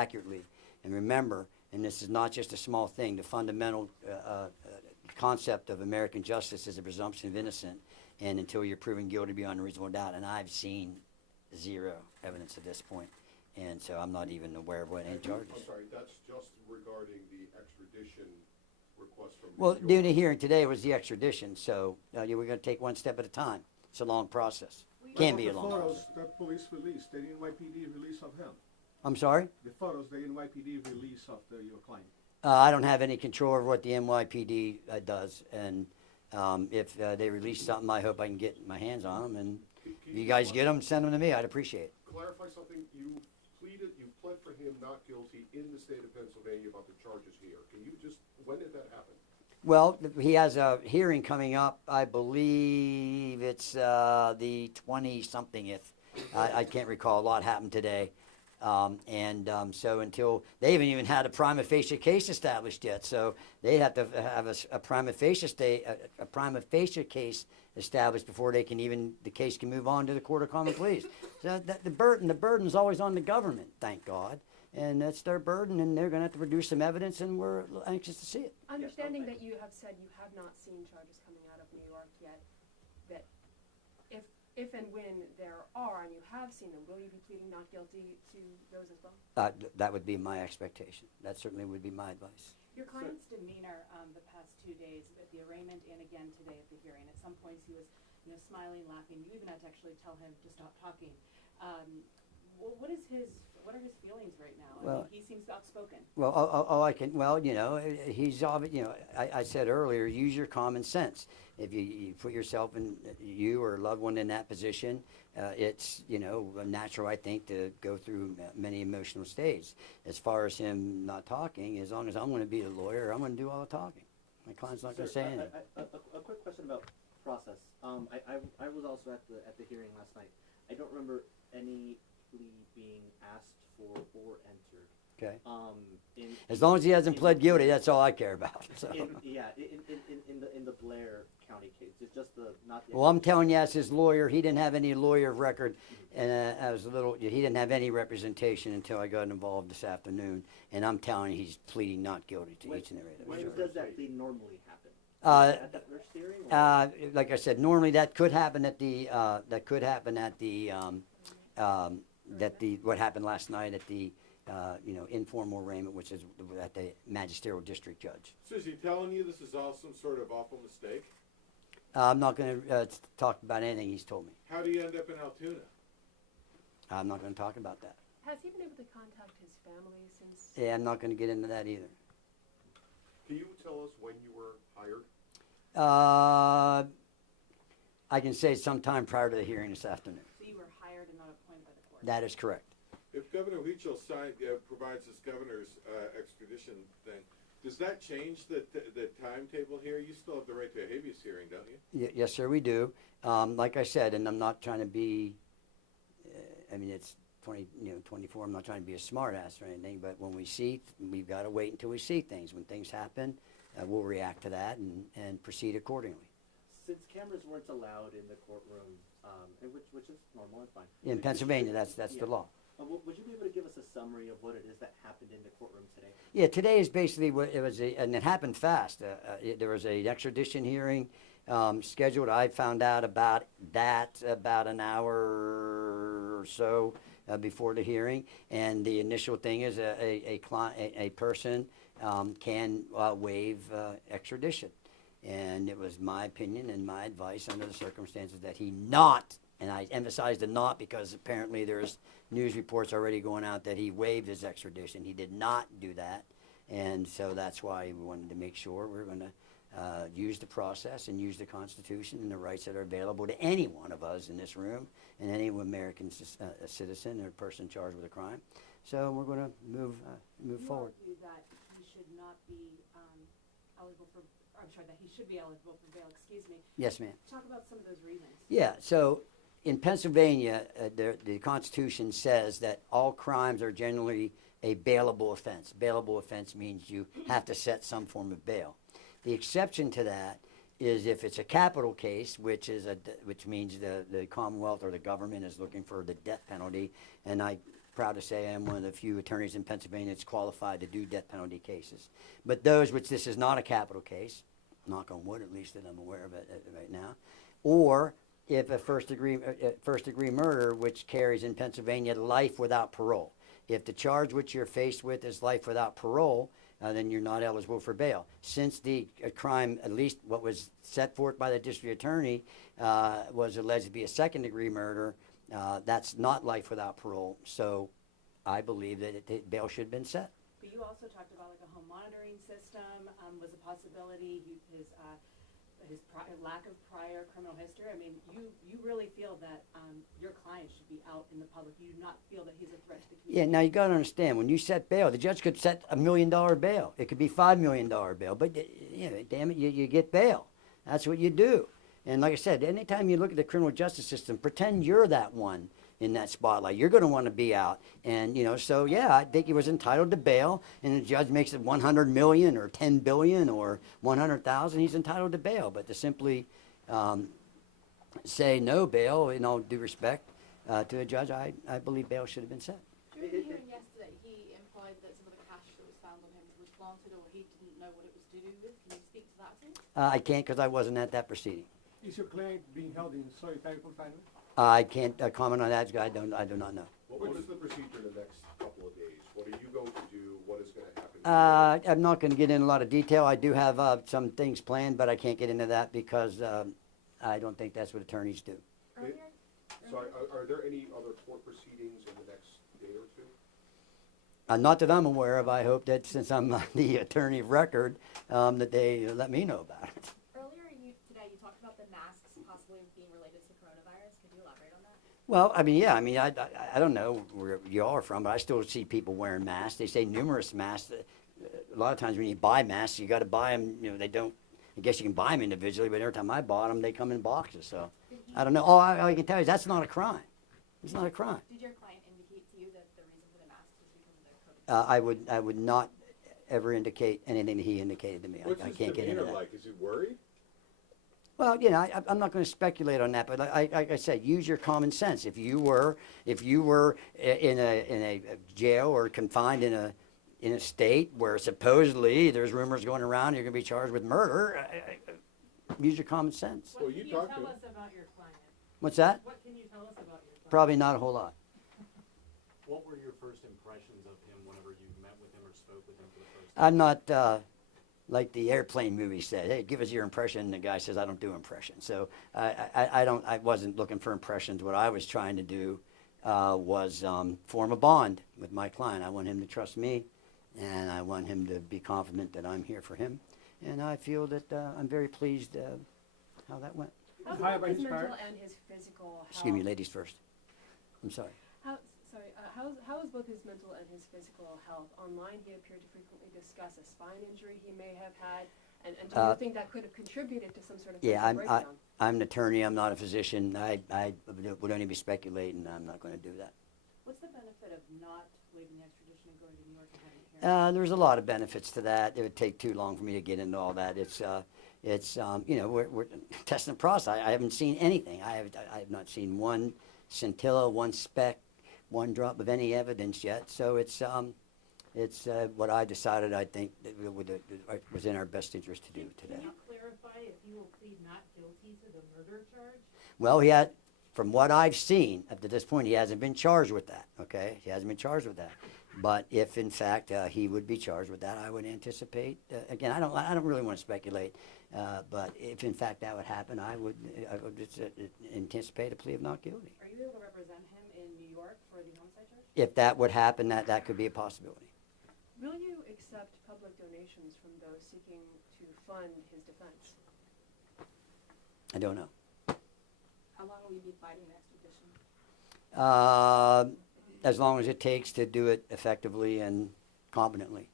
accurately. And remember, and this is not just a small thing, the fundamental concept of American justice is a presumption of innocence, and until you're proven guilty beyond a reasonable doubt. And I've seen zero evidence at this point, and so I'm not even aware of what any charges. I'm sorry, that's just regarding the extradition request from. Well, doing the hearing today was the extradition, so we're going to take one step at a time. It's a long process. Can be a long process. The photos that police released, the NYPD release of him. I'm sorry? The photos, the NYPD release of your client. I don't have any control over what the NYPD does, and if they release something, I hope I can get my hands on them, and if you guys get them, send them to me. I'd appreciate it. Clarify something. You pled for him not guilty in the state of Pennsylvania about the charges here. Can you just, when did that happen? Well, he has a hearing coming up. I believe it's the 20-somethingth. I can't recall. A lot happened today. So until they haven't even had a prima facie case established yet, so they have to have a prima facie case established before they can even the case can move on to the Court of Common Pleas. So the burden is always on the government, thank God, and that's their burden, and they're going to have to produce some evidence, and we're anxious to see it. Understanding that you have said you have not seen charges coming out of New York yet, that if and when there are, and you have seen them, will you be pleading not guilty to those as well? That would be my expectation. That certainly would be my advice. Your client's demeanor the past 2 days, at the arraignment and again today at the hearing, at some points he was, smiling, laughing. You even had to actually tell him to stop talking. What are his feelings right now? Well, he seems outspoken. Well, he's, I said earlier, use your common sense. If you put yourself in, you or a loved one in that position, it's, natural, I think, to go through many emotional states. As far as him not talking, as long as I'm going to be the lawyer, I'm going to do all the talking. My client's not going to say anything. A quick question about process. I was also at the hearing last night. I don't remember any plea being asked for or entered. Okay. As long as he hasn't pled guilty, that's all I care about. So. In the Blair County case, it's just the not. The well, I'm telling you, as his lawyer, he didn't have any lawyer of record, and he didn't have any representation until I got involved this afternoon. And I'm telling you, he's pleading not guilty to each and every of those charges. When does that plea normally happen? At that first hearing? Like I said, normally that could happen at what happened last night at the informal arraignment, which is at the magisterial district judge. So is he telling you this is all some sort of awful mistake? I'm not going to talk about anything he's told me. How do you end up in Altoona? I'm not going to talk about that. Has he been able to contact his family since? Yeah, I'm not going to get into that either. Can you tell us when you were hired? I can say sometime prior to the hearing this afternoon. So you were hired and not appointed by the court? That is correct. If Governor Huichel provides this governor's extradition thing, does that change the timetable here? You still have the right to a habeas hearing, don't you? Yes, sir, we do. Like I said, and I'm not trying to be, it's 24. I'm not trying to be a smart ass or anything, but when we've got to wait until we see things. When things happen, we'll react to that and proceed accordingly. Since cameras weren't allowed in the courtroom, which is normal and fine. In Pennsylvania, that's the law. Would you be able to give us a summary of what it is that happened in the courtroom today? Yeah, today is basically what it was, and it happened fast. There was an extradition hearing scheduled. I found out about that about an hour or so before the hearing, and the initial thing is a person can waive extradition, and it was my opinion and my advice under the circumstances that he not. And I emphasize the not because apparently there's news reports already going out that he waived his extradition. He did not do that. And so that's why we wanted to make sure we're going to use the process and use the Constitution and the rights that are available to any one of us in this room and any American citizen or person charged with a crime. So we're going to move forward. You argue that he should not be eligible for, that he should be eligible for bail, excuse me. Yes, ma'am. Talk about some of those reasons. Yeah, so in Pennsylvania, the Constitution says that all crimes are generally a bailable offense. Bailable offense means you have to set some form of bail. The exception to that is if it's a capital case, which means the Commonwealth or the government is looking for the death penalty, and I proud to say I am one of the few attorneys in Pennsylvania that's qualified to do death penalty cases. But those which this is not a capital case, knock on wood at least that I'm aware of it right now, or if a first degree murder, which carries in Pennsylvania life without parole. If the charge which you're faced with is life without parole, then you're not eligible for bail. Since the crime, at least what was set forth by the district attorney, was alleged to be a second degree murder, that's not life without parole. So I believe that bail should have been set. But you also talked about like a home monitoring system was a possibility. His lack of prior criminal history. I mean, you really feel that your client should be out in the public. You do not feel that he's a threat to the community. Yeah, now you got to understand, when you set bail, the judge could set $1 million bail. It could be $5 million bail, but damn it, you get bail. That's what you do. And like I said, anytime you look at the criminal justice system, pretend you're that one in that spotlight. You're going to want to be out. And, so yeah, I think he was entitled to bail, and the judge makes it 100 million or 10 billion or 100,000, he's entitled to bail. But to simply say no bail, in all due respect to the judge, I believe bail should have been set. During the hearing yesterday, he implied that some of the cash that was found on him was planted or he didn't know what it was to do with. Can you speak to that at all? I can't because I wasn't at that proceeding. Is your client being held in solitary confinement? I can't comment on that. I do not know. What is the procedure in the next couple of days? What are you going to do? What is going to happen? I'm not going to get into a lot of detail. I do have some things planned, but I can't get into that because I don't think that's what attorneys do. So are there any other court proceedings in the next day or two? Not that I'm aware of. I hope that since I'm the attorney of record, that they let me know about it. Earlier today, you talked about the masks possibly being related to coronavirus. Could you elaborate on that? Well, I mean, yeah, I don't know where you are from, but I still see people wearing masks. They say numerous masks. A lot of times when you buy masks, you got to buy them, they don't, I guess you can buy them individually, but every time I bought them, they come in boxes, so I don't know. All I can tell you is that's not a crime. It's not a crime. Did your client indicate to you that the reason for the masks was because of the COVID? I would not ever indicate anything that he indicated to me. What's I his can't get into demeanor that. like? Is he worried? Well, I'm not going to speculate on that, but like I said, use your common sense. If you were in a jail or confined in a state where supposedly there's rumors going around you're going to be charged with murder, use your common sense. Well, you talk to him. What can you tell us about your client? What's that? What can you tell us about your client? Probably not a whole lot. What were your first impressions of him whenever you met with him or spoke with him for the first time? I'm not like the airplane movie said. Hey, give us your impression. And the guy says, I don't do impressions. So I wasn't looking for impressions. What I was trying to do was form a bond with my client. I want him to trust me, and I want him to be confident that I'm here for him. And I feel that I'm very pleased how that went. How's Hi, about his Vice mental Chair. and his physical health? Excuse me, ladies first. I'm sorry. How is both his mental and his physical health? Online, he appeared to frequently discuss a spine injury he may have had, and do you think that could have contributed to some sort of Yeah, mental breakdown? I'm an attorney. I'm not a physician. I would only be speculating. I'm not going to do that. What's the benefit of not waiving the extradition and going to New York and having a hearing? There's a lot of benefits to that. It would take too long for me to get into all that. We're testing the process. I haven't seen anything. I have not seen one scintilla, one speck, one drop of any evidence yet. So it's what I decided. I think that was in our best interest to do today. Can you clarify if he will plead not guilty to the murder charge? Well, from what I've seen up to this point, he hasn't been charged with that. Okay, he hasn't been charged with that. But if in fact he would be charged with that, I would anticipate. Again, I don't really want to speculate. But if in fact that would happen, I would anticipate a plea of not guilty. Are you able to represent him in New York for the homicide charge? If that would happen, that could be a possibility. Will you accept public donations from those seeking to fund his defense? I don't know. How long will you be fighting the extradition? As long as it takes to do it effectively and competently.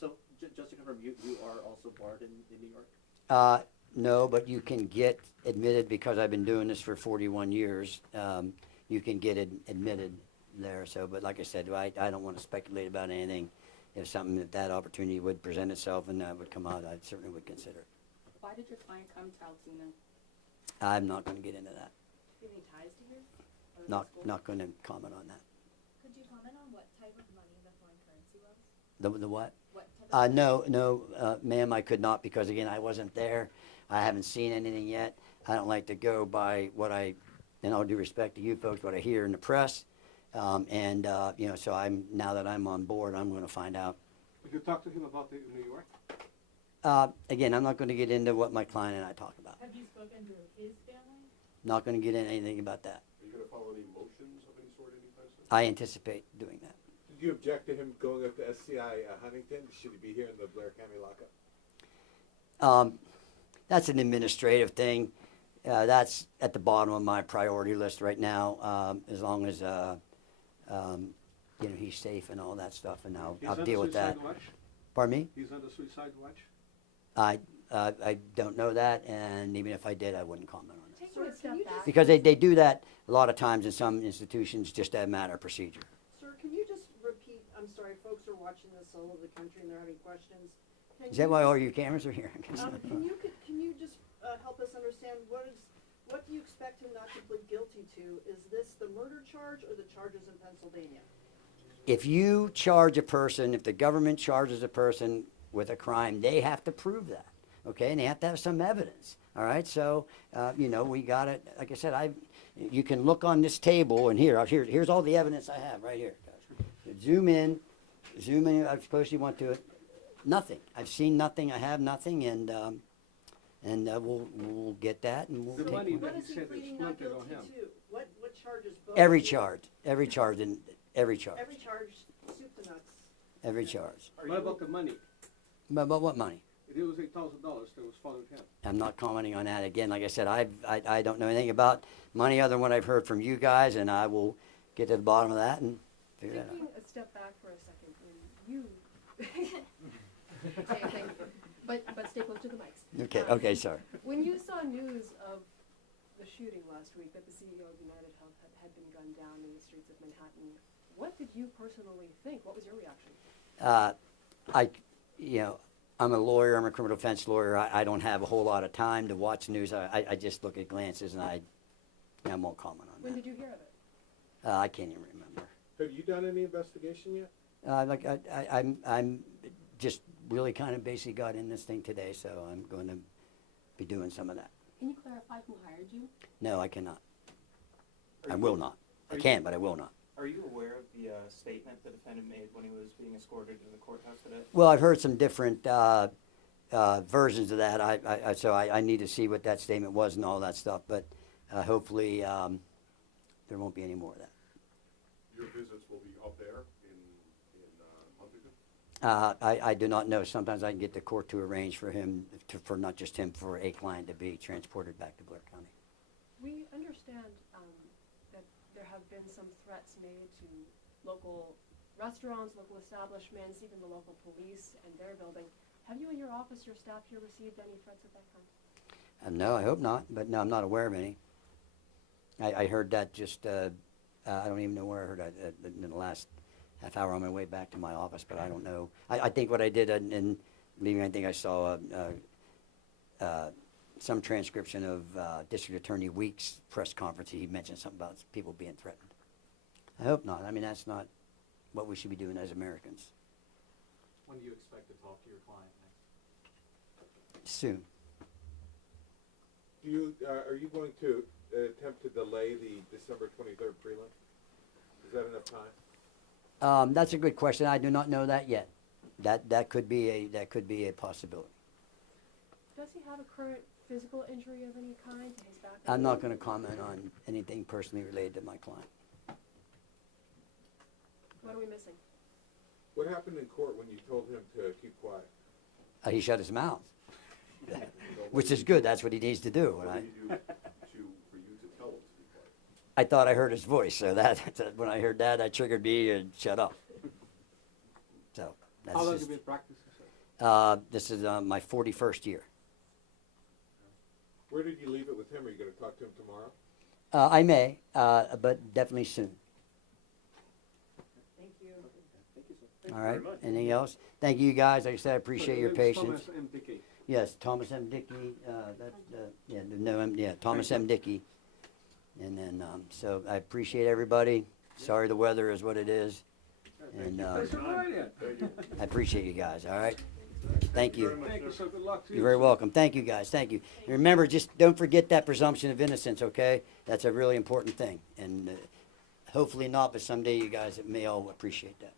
So, just to confirm, you are also barred in New York? No, but you can get admitted because I've been doing this for 41 years. You can get admitted there. So, but like I said, I don't want to speculate about anything. If that opportunity would present itself and that would come out, I certainly would consider it. Why did your client come to Altoona? I'm not going to get into that. Do you have any ties to here? the Not, school? not gonna comment on that. Could you comment on what type of money the foreign currency was? The what? What type of No, ma'am, I could not, because again, I wasn't there. I haven't seen anything yet. I don't like to go by what in all due respect to you folks, what I hear in the press. You know, so now that I'm on board, I'm gonna find out. Did you talk to him about it in New York? Again, I'm not gonna get into what my client and I talk about. Have you spoken to his family? Not gonna get into anything about that. Are you gonna follow any motions of any sort anytime soon? I anticipate doing that. Did you object to him going up to SCI Huntington? Should he be here in the Blair County lockup? That's an administrative thing. That's at the bottom of my priority list right now, as long as, you know, he's safe and all that stuff, and I'll deal with that. He's on the suicide watch? Pardon me? He's on the suicide watch? I don't know that, and even if I did, I wouldn't comment on it. Taking a step back. Because they do that a lot of times in some institutions, just as a matter of procedure. Sir, can you just repeat, I'm sorry, folks are watching this all over the country and they're having questions. Can Is that you why just- all your cameras are here? Can you just help us understand what do you expect him not to plead guilty to? Is this the murder charge or the charges in Pennsylvania? If you charge a person, if the government charges a person with a crime, they have to prove that, okay? And they have to have some evidence, all right? So, you know, we got it. Like I said, you can look on this table, and here's all the evidence I have right here. Zoom in. I suppose you want to. Nothing. I've seen nothing. I have nothing, and we'll get that, and we'll The take money one. What that is he he said is pleading not planted on guilty him. to? What charges both? Every charge, every charge. Every charge, soup to nuts. Every charge. What about the money? But what money? It was $8,000 that was followed him. I'm not commenting on that. Again, like I said, I don't know anything about money other than what I've heard from you guys, and I will get to the bottom of that and figure that out. Taking a step back for a second, when you, okay, thank you, but stay close to the mics. Okay, sorry. When you saw news of the shooting last week that the CEO of UnitedHealth had been gunned down in the streets of Manhattan, what did you personally think? What was your reaction? I'm a lawyer. I'm a criminal defense lawyer. I don't have a whole lot of time to watch news. I just look at glances, and I won't comment on When that. did you hear of it? I can't even remember. Have you done any investigation yet? I'm just really kind of basically got in this thing today, so I'm going to be doing some of that. Can you clarify who hired you? No, I cannot. I will not. I can, but I will not. Are you aware of the statement the defendant made when he was being escorted to the courthouse today? Well, I've heard some different versions of that. So I need to see what that statement was and all that stuff. But hopefully there won't be any more of that. Your visits will be up there in Huntington? I do not know. Sometimes I can get the court to arrange for him, for not just him, for a client to be transported back to Blair County. We understand that there have been some threats made to local restaurants, local establishments, even the local police and their building. Have you and your office, your staff here, received any threats of that kind? No, I hope not, but no, I'm not aware of any. I heard that just, I don't even know where I heard that in the last half hour on my way back to my office, but I don't know. I think what I did in leaving, I think I saw some transcription of District Attorney Weeks' press conference. He mentioned something about people being threatened. I hope not. I mean, that's not what we should be doing as Americans. When do you expect to talk to your client next? Soon. Are you going to attempt to delay the December 23rd prelim? Is that enough time? That's a good question. I do not know that yet. That could be a possibility. Does he have a current physical injury of any kind to his back? I'm not going to comment on anything personally related to my client. What are we missing? What happened in court when you told him to keep quiet? He shut his mouth, which is good. That's what he needs to do. What did he do for you to tell him to be quiet? I thought I heard his voice, so that when I heard that triggered me and shut up. So that's How long have just, you been practicing, sir? this is my 41st year. Where did you leave it with him? Are you going to talk to him tomorrow? I may, but definitely soon. Thank you. Thank you, sir. All right. Anything else? Thank you guys. Like I said, I appreciate your Thomas patience. M. Dickey. Yes, Thomas M. Dickey. Thomas M. Dickey. And then, so I appreciate everybody. Sorry the weather is what it is. And Place it right in. I appreciate you guys, all right? Thank you. Thank you, so good luck to you. You're very welcome. Thank you, guys. Thank you. And remember, just don't forget that presumption of innocence, okay? That's a really important thing. And hopefully not, but someday you guys may all appreciate that.